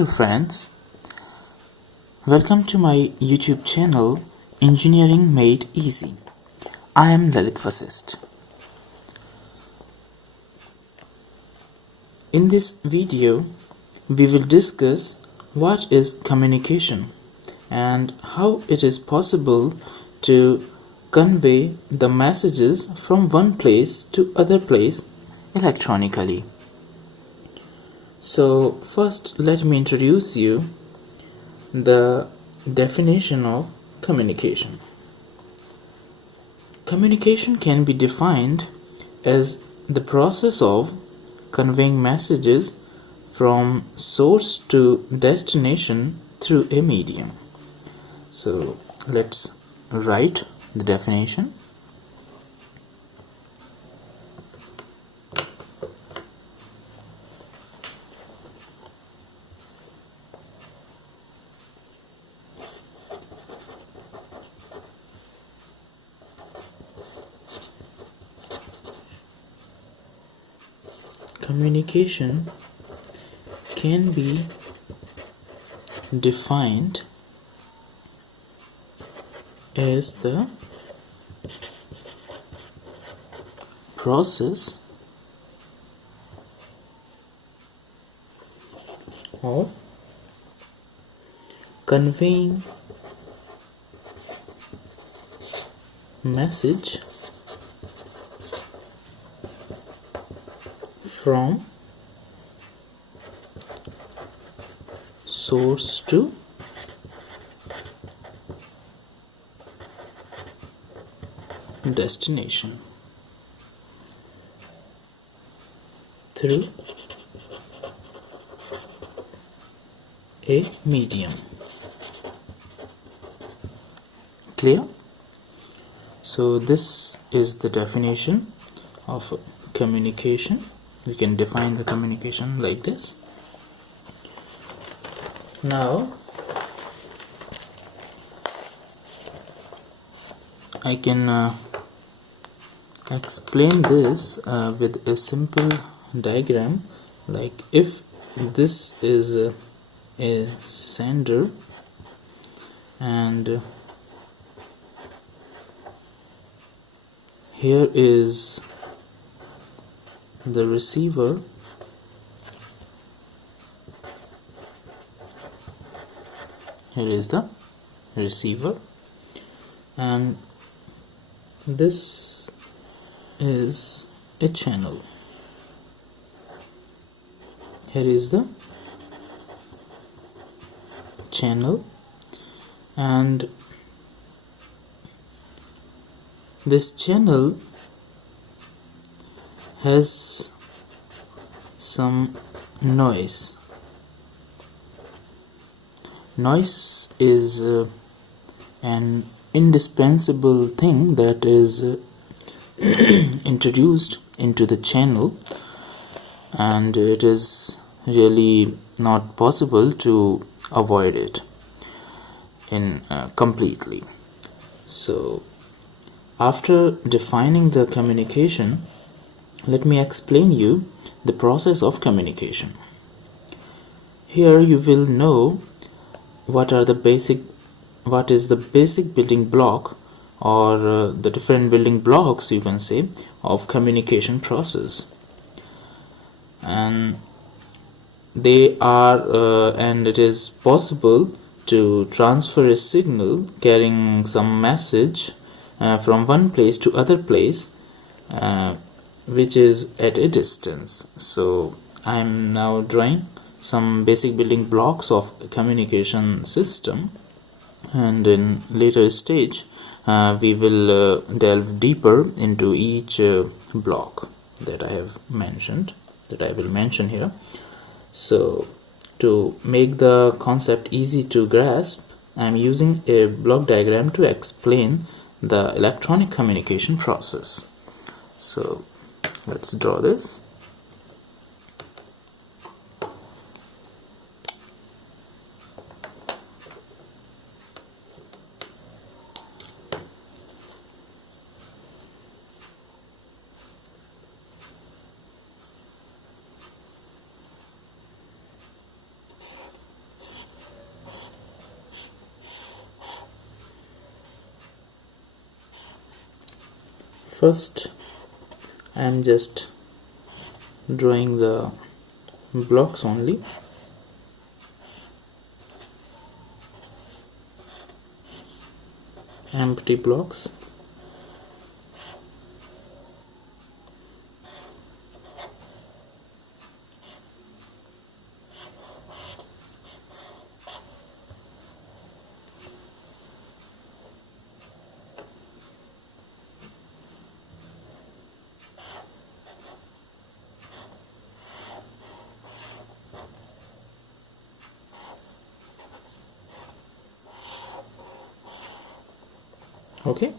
Hello friends, welcome to my YouTube channel Engineering Made Easy. I am Lalit Vasist. In this video, we will discuss what is communication and how it is possible to convey the messages from one place to other place electronically. So first let me introduce you the definition of communication. Communication can be defined as the process of conveying messages from source to destination through a medium. So let's write the definition. Communication can be defined as the process of conveying message from source to destination through a medium. Clear? So this is the definition of communication. We can define the communication like this. Now I can explain this with a simple diagram. Like if this is a sender and here is the receiver, here is the receiver, and this is a channel. Here is the channel, and this channel has some noise. Noise is an indispensable thing that is introduced into the channel, and it is really not possible to avoid it in completely. So after defining the communication, let me explain you the process of communication. Here you will know what is the basic building block, or the different building blocks you can say, of communication process. And they are and it is possible to transfer a signal carrying some message from one place to other place which is at a distance. So I am now drawing some basic building blocks of a communication system, and in later stage we will delve deeper into each block that I have mentioned, that I will mention here. So to make the concept easy to grasp, I am using a block diagram to explain the electronic communication process. So let's draw this. First I am just drawing the blocks only. Empty blocks. Okay,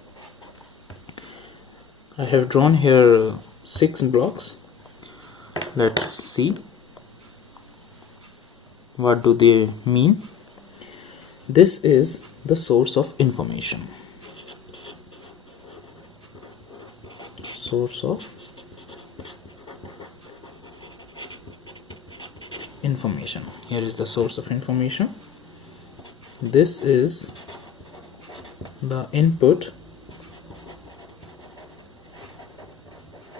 I have drawn here 6 blocks. Let's see what do they mean. This is the source of information. Source of information. Here is the source of information. This is the input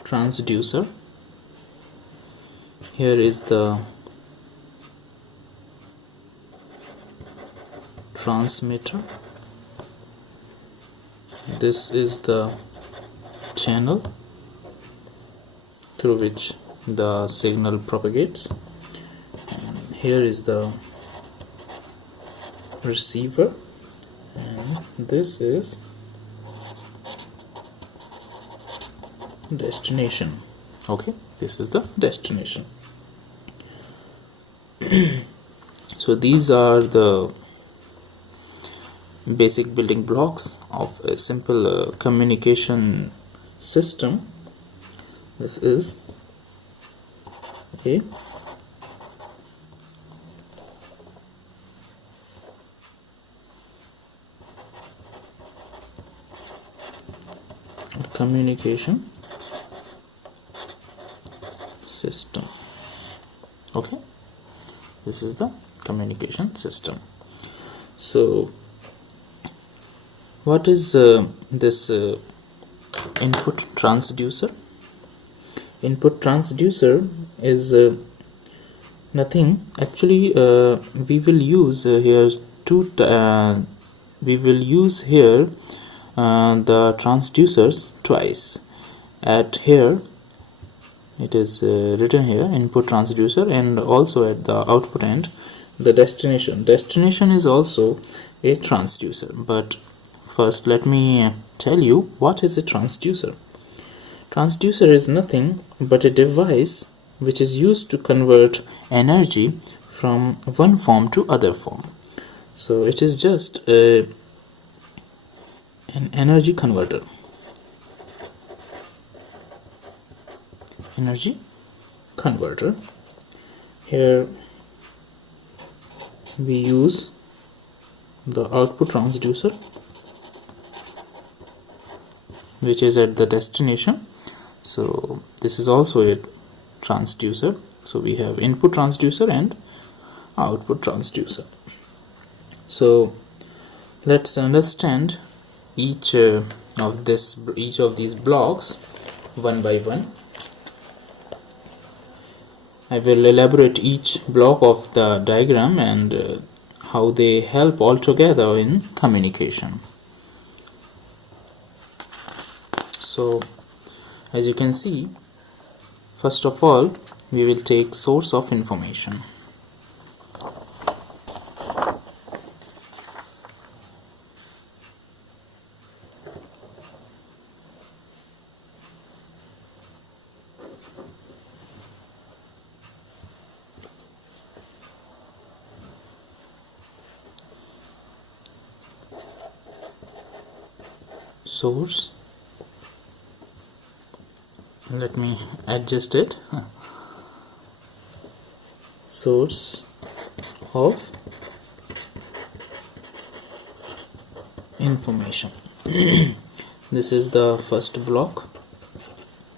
transducer. Here is the transmitter. This is the channel through which the signal propagates. And here is the receiver, and this is destination. Okay, this is the destination. So these are the basic building blocks of a simple communication system. This is a communication system. Okay, this is the communication system. So what is this input transducer? Input transducer is nothing. Actually we will use here the transducers twice. At here it is written here, input transducer, and also at the output end the destination. Destination is also a transducer. But first let me tell you what is a transducer. Transducer is nothing but a device which is used to convert energy from one form to other form. So it is just an energy converter. Energy converter. Here we use the output transducer, which is at the destination. So this is also a transducer. So we have input transducer and output transducer. So let's understand each of these blocks one by one. I will elaborate each block of the diagram and how they help all together in communication. So as you can see, first of all we will take source of information. Source, let me adjust it. Source of information. This is the first block,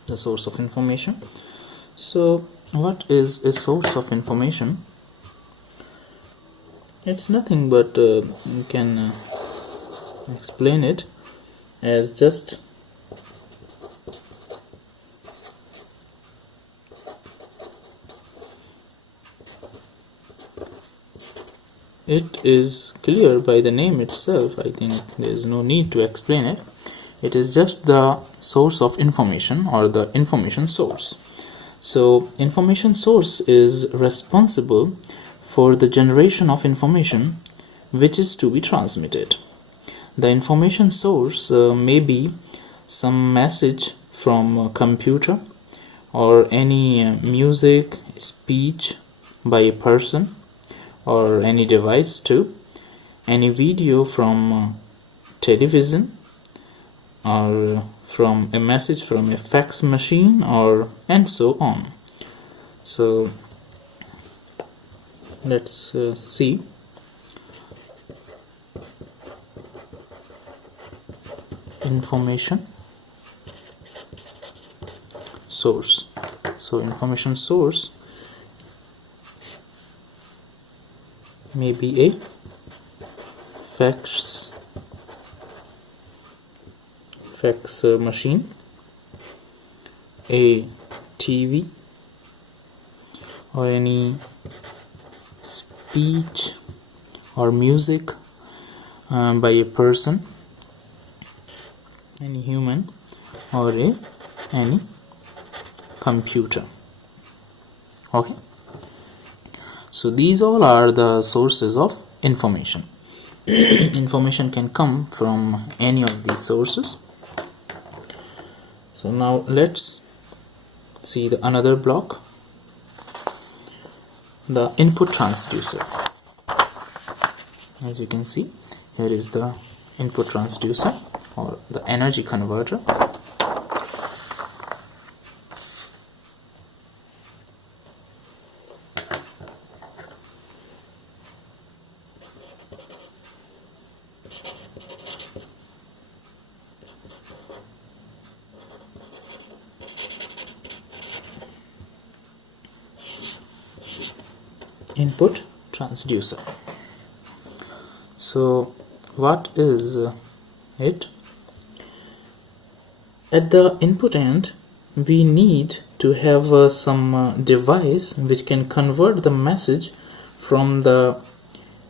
the source of information. So what is a source of information? It's nothing but you can explain it as just it is clear by the name itself. I think there is no need to explain it. It is just the source of information, or the information source. So information source is responsible for the generation of information which is to be transmitted. The information source may be some message from a computer, or any music, speech by a person, or any device too, any video from television, or from a message from a fax machine, or and so on. So let's see. Information source. So information source may be a fax machine, a TV, or any speech or music by a person, any human, or any computer. Okay, so these all are the sources of information. Information can come from any of these sources. So now let's see the another block, the input transducer. As you can see, here is the input transducer, or the energy converter. Input transducer. So what is it? At the input end, we need to have some device which can convert the message from the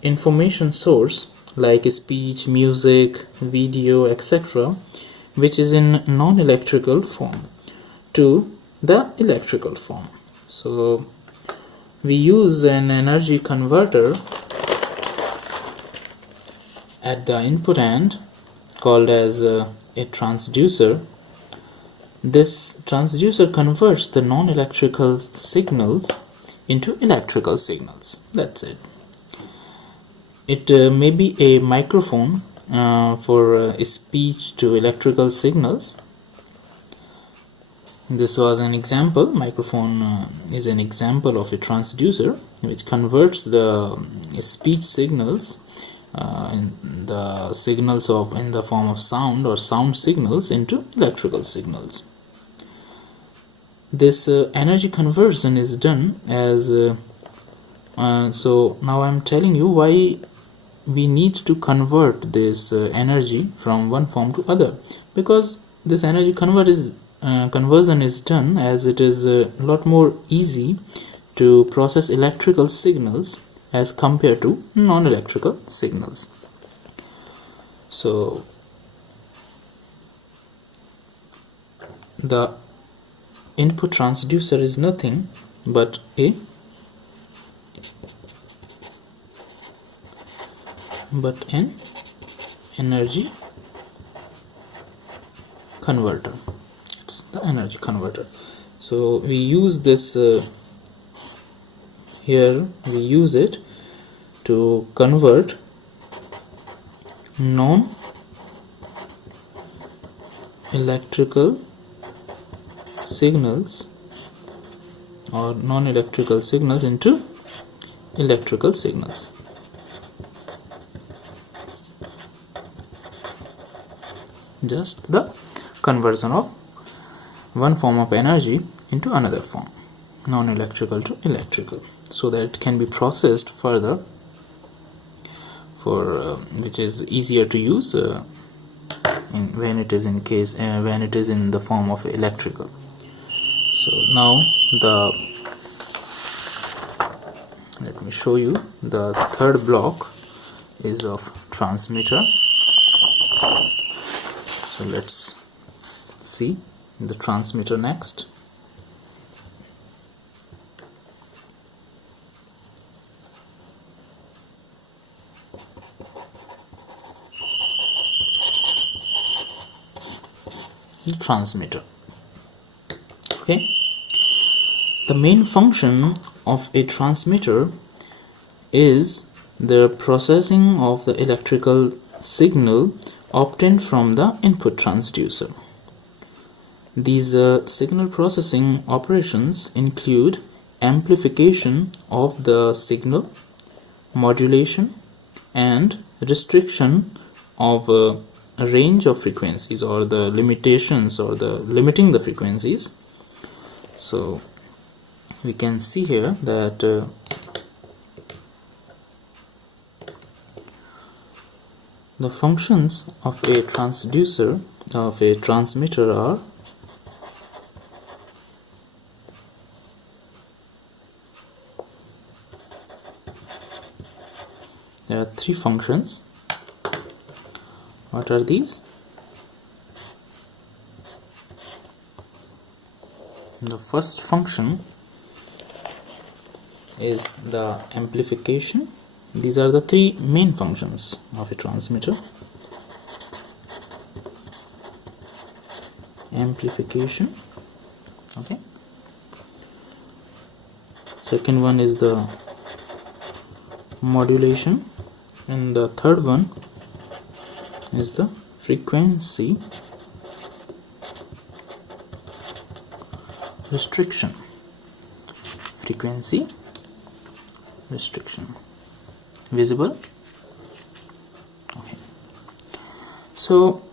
information source, like speech, music, video, etc., which is in non-electrical form, to the electrical form. So we use an energy converter at the input end, called as a transducer. This transducer converts the non-electrical signals into electrical signals. That's it. It may be a microphone for speech to electrical signals. This was an example. Microphone is an example of a transducer which converts the speech signals in the signals in the form of sound, or sound signals, into electrical signals. This energy conversion is done as so now I'm telling you why we need to convert this energy from one form to other, because this energy conversion is done as it is a lot more easy to process electrical signals as compared to non-electrical signals. So the input transducer is nothing but an energy converter. It's the energy converter. So we use this here we use it to convert non-electrical signals or non-electrical signals into electrical signals. Just the conversion of one form of energy into another form, non-electrical to electrical, so that it can be processed further, for which is easier to use when it is in the form of electrical. So now let me show you the third block, is of transmitter. So let's see the transmitter next. The transmitter. Okay. The main function of a transmitter is the processing of the electrical signal obtained from the input transducer. These signal processing operations include amplification of the signal, modulation, and restriction of a range of frequencies, or the limitations, or the limiting the frequencies. So we can see here that the functions of a transducer, of a transmitter, are there are three functions. What are these? The first function is the amplification. These are the three main functions of a transmitter. Amplification. Okay. Second one is the modulation, and the third one is the frequency restriction. Frequency restriction. Visible? Okay. So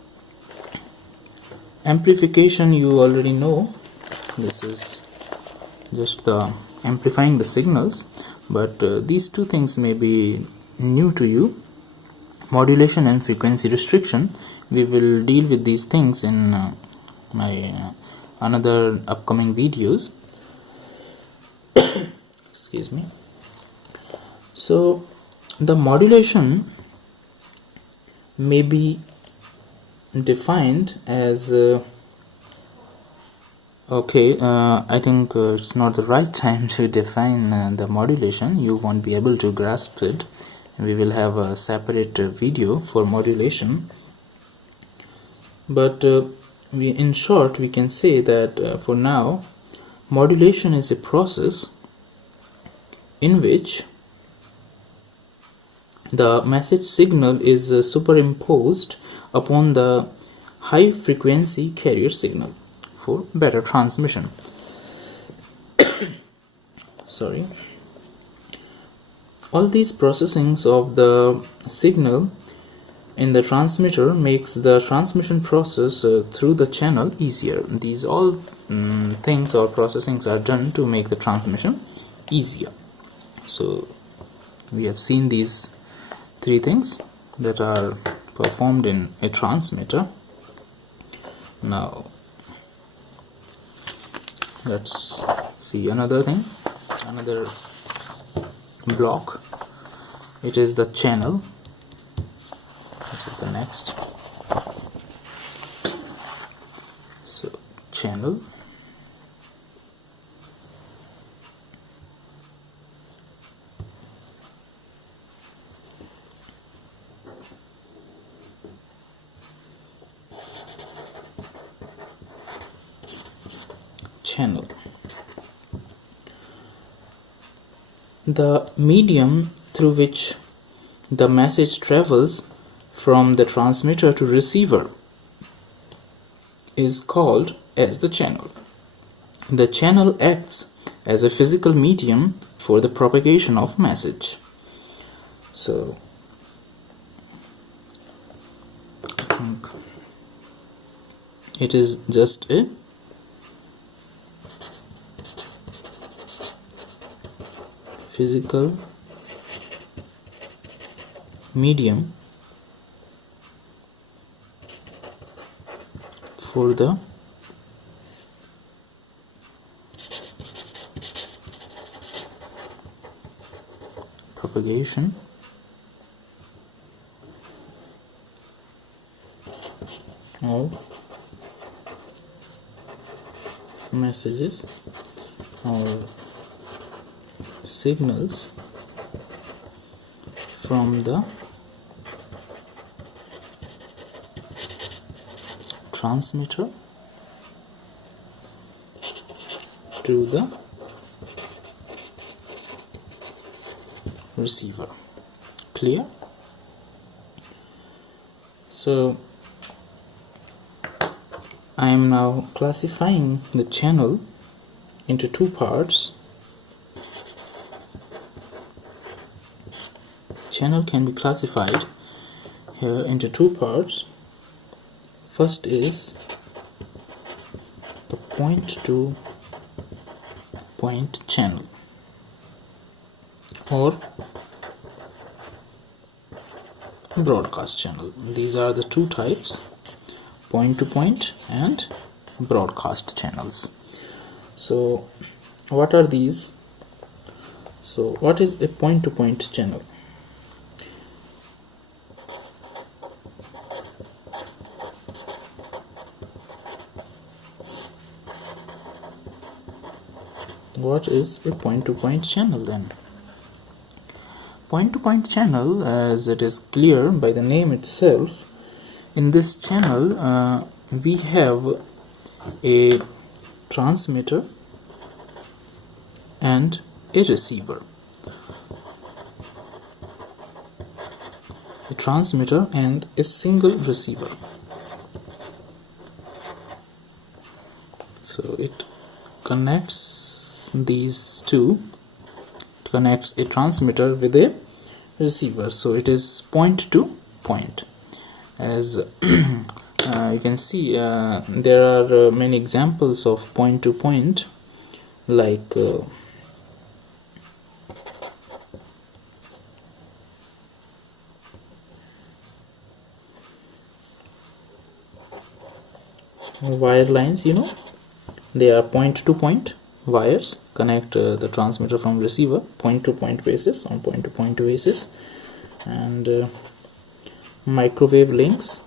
amplification, you already know, this is just the amplifying the signals, but these two things may be new to you. Modulation and frequency restriction, we will deal with these things in my another upcoming videos. Excuse me. So the modulation may be defined as I think it's not the right time to define the modulation. You won't be able to grasp it. We will have a separate video for modulation, but in short we can say that for now, modulation is a process in which the message signal is superimposed upon the high frequency carrier signal for better transmission. Sorry. All these processings of the signal in the transmitter makes the transmission process through the channel easier. These all things or processings are done to make the transmission easier. So we have seen these three things that are performed in a transmitter. Now let's see another thing, another block. It is the channel. This is the next. So channel. Channel. The medium through which the message travels from the transmitter to receiver is called as the channel. The channel acts as a physical medium for the propagation of message. So I think it is just a physical medium for the propagation or messages or signals from the transmitter to the receiver. Clear? So I am now classifying the channel into two parts. Channel can be classified here into two parts. First is the point-to-point channel, or broadcast channel. These are the two types: point-to-point and broadcast channels. So what are these? So what is a point-to-point channel? What is a point-to-point channel then? Point-to-point channel, as it is clear by the name itself, in this channel we have a transmitter and a receiver. A transmitter and a single receiver. So it connects these two, connects a transmitter with a receiver. So it is point to point. As you can see, there are many examples of point to point, like wire lines. They are point to point wires, connect the transmitter from receiver point to point basis, on point to point basis. And microwave links,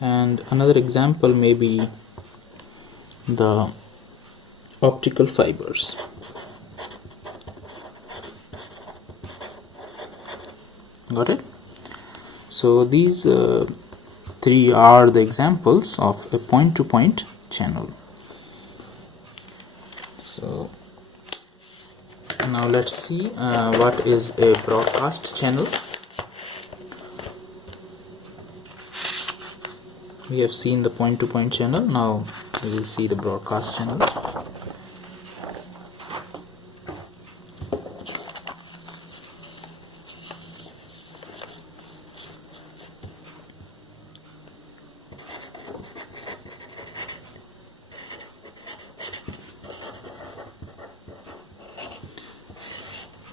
and another example may be the optical fibers. Got it? So these three are the examples of a point-to-point channel. So now let's see what is a broadcast channel. We have seen the point-to-point channel. Now we will see the broadcast channel.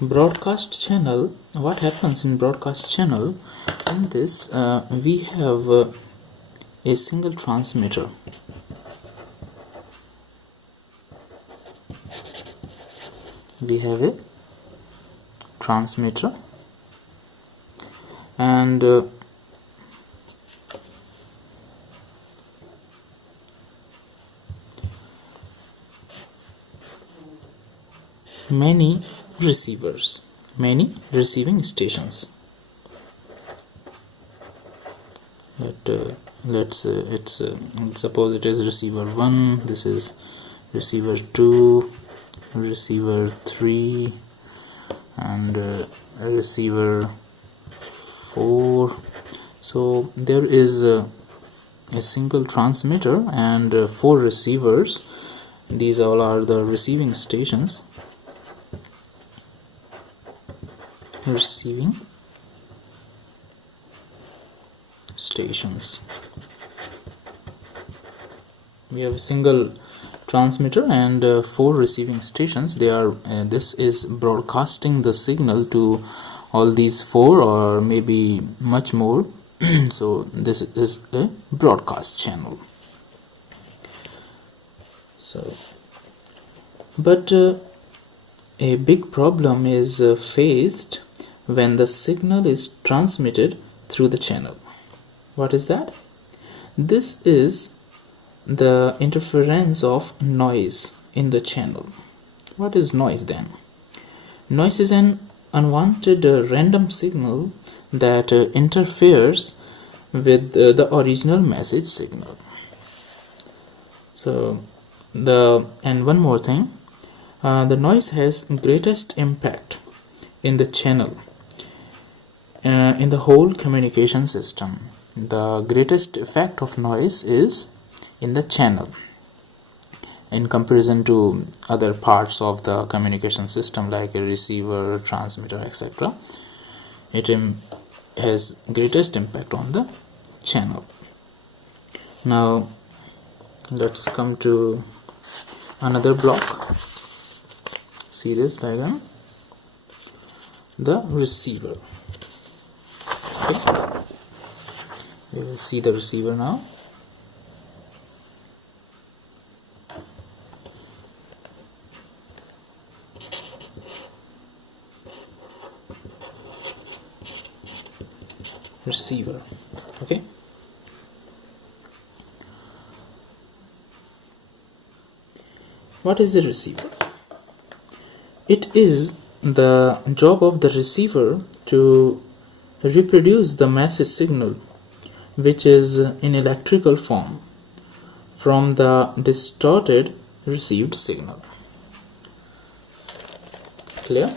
Broadcast channel, what happens in broadcast channel? In this we have a single transmitter. We have a transmitter, and many receivers, many receiving stations. Let's suppose it is receiver 1, this is receiver 2, receiver 3, and receiver 4. So there is a single transmitter and 4 receivers. These all are the receiving stations. Receiving stations. We have a single transmitter and 4 receiving stations. They are this is broadcasting the signal to all these 4 or maybe much more. So this is a broadcast channel. So but a big problem is faced when the signal is transmitted through the channel. What is that? This is the interference of noise in the channel. What is noise then? Noise is an unwanted random signal that interferes with the original message signal. So and one more thing, the noise has greatest impact in the channel, in the whole communication system. The greatest effect of noise is in the channel in comparison to other parts of the communication system like a receiver, transmitter, etc. It has greatest impact on the channel. Now let's come to another block. See this diagram, the receiver. Okay, we will see the receiver now. Receiver. Okay, what is the receiver? It is the job of the receiver to reproduce the message signal, which is in electrical form, from the distorted received signal. Clear?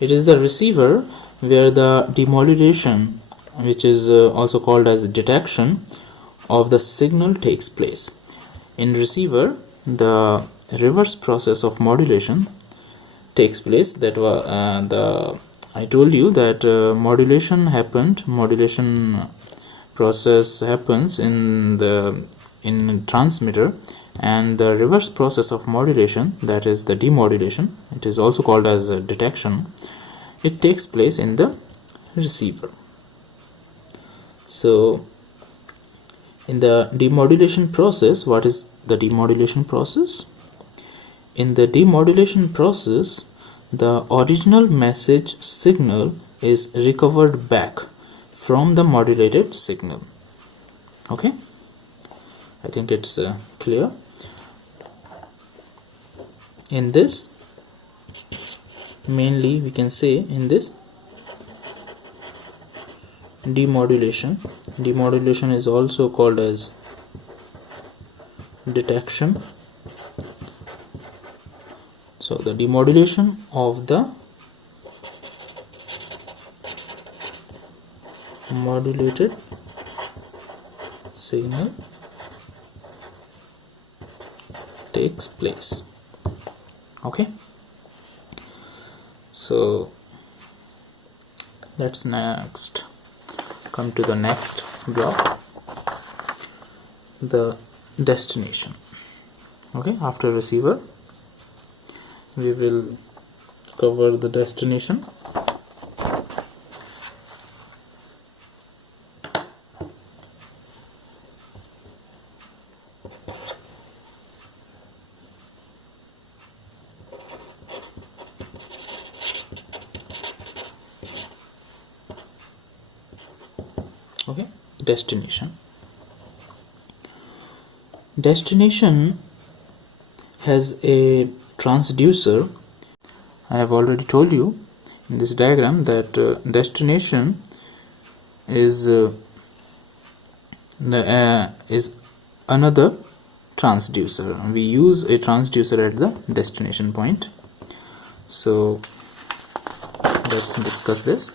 It is the receiver where the demodulation, which is also called as detection of the signal, takes place. In receiver, the reverse process of modulation takes place. That was I told you that modulation process happens in transmitter, and the reverse process of modulation, that is the demodulation, it is also called as detection, it takes place in the receiver. So in the demodulation process, what is the demodulation process? In the demodulation process, the original message signal is recovered back from the modulated signal. Okay, I think it's clear. In this, mainly we can say in this demodulation is also called as detection. So the demodulation of the modulated signal takes place. Okay, so let's next come to the next block, the destination. Okay, after receiver we will cover the destination. Okay, destination. Destination has a transducer. I have already told you in this diagram that destination is another transducer. We use a transducer at the destination point. So let's discuss this.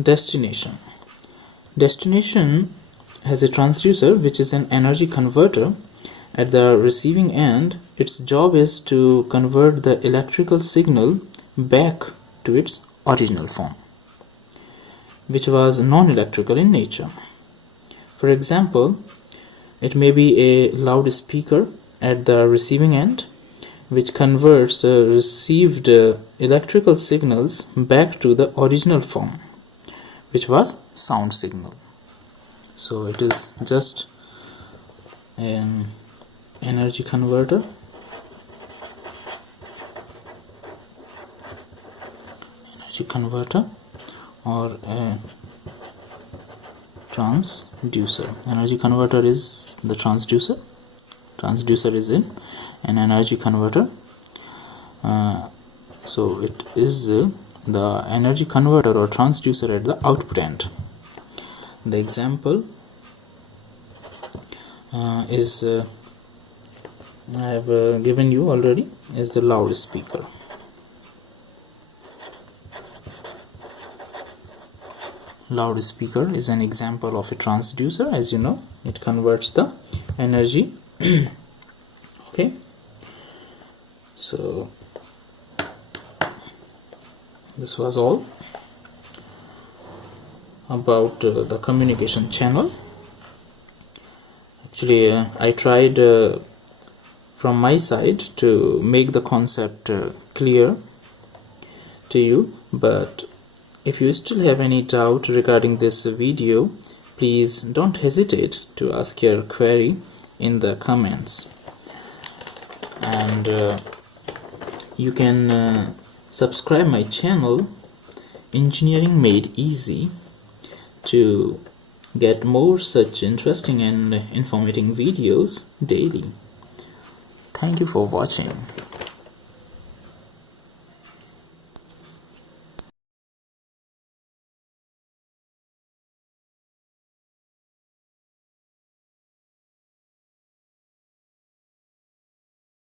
Destination has a transducer, which is an energy converter. At the receiving end, its job is to convert the electrical signal back to its original form, which was non-electrical in nature. For example, it may be a loudspeaker at the receiving end, which converts received electrical signals back to the original form, which was sound signal. So it is just an energy converter energy converter or a transducer. Energy converter is the transducer. Transducer is in an energy converter. So it is the energy converter or transducer at the output end. The example is I have given you already, is the loudspeaker. Loudspeaker is an example of a transducer. As you know, it converts the energy. Okay, so this was all about the communication channel. Actually, I tried from my side to make the concept clear to you, but if you still have any doubt regarding this video, please don't hesitate to ask your query in the comments. And you can subscribe my channel Engineering Made Easy to get more such interesting and informative videos daily. Thank you for watching.